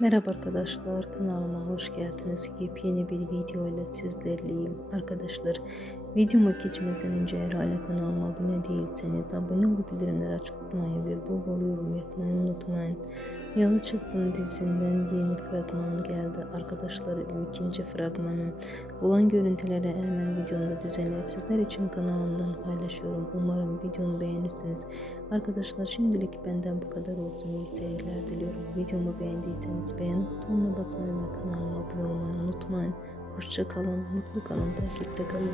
Merhaba arkadaşlar kanalıma hoş geldiniz. Yepyeni bir video ile sizlerleyim. Arkadaşlar videoma geçmeden önce eğer hala kanalıma abone değilseniz abone olup bildirimleri açmayı ve bol bol yorum yapmayı unutmayın. Yalı Çapkın dizisinden yeni fragman geldi. Arkadaşlar bu ikinci fragmanın olan görüntüleri hemen videomda düzenleyip sizler için kanalımdan paylaşıyorum. Umarım videomu beğenirsiniz. Arkadaşlar şimdilik benden bu kadar olsun. İyi seyirler diliyorum. Videomu beğendiyseniz beğen butonuna basmayı ve kanalıma abone olmayı unutmayın. Hoşça kalın, mutlu kalın, takipte kalın.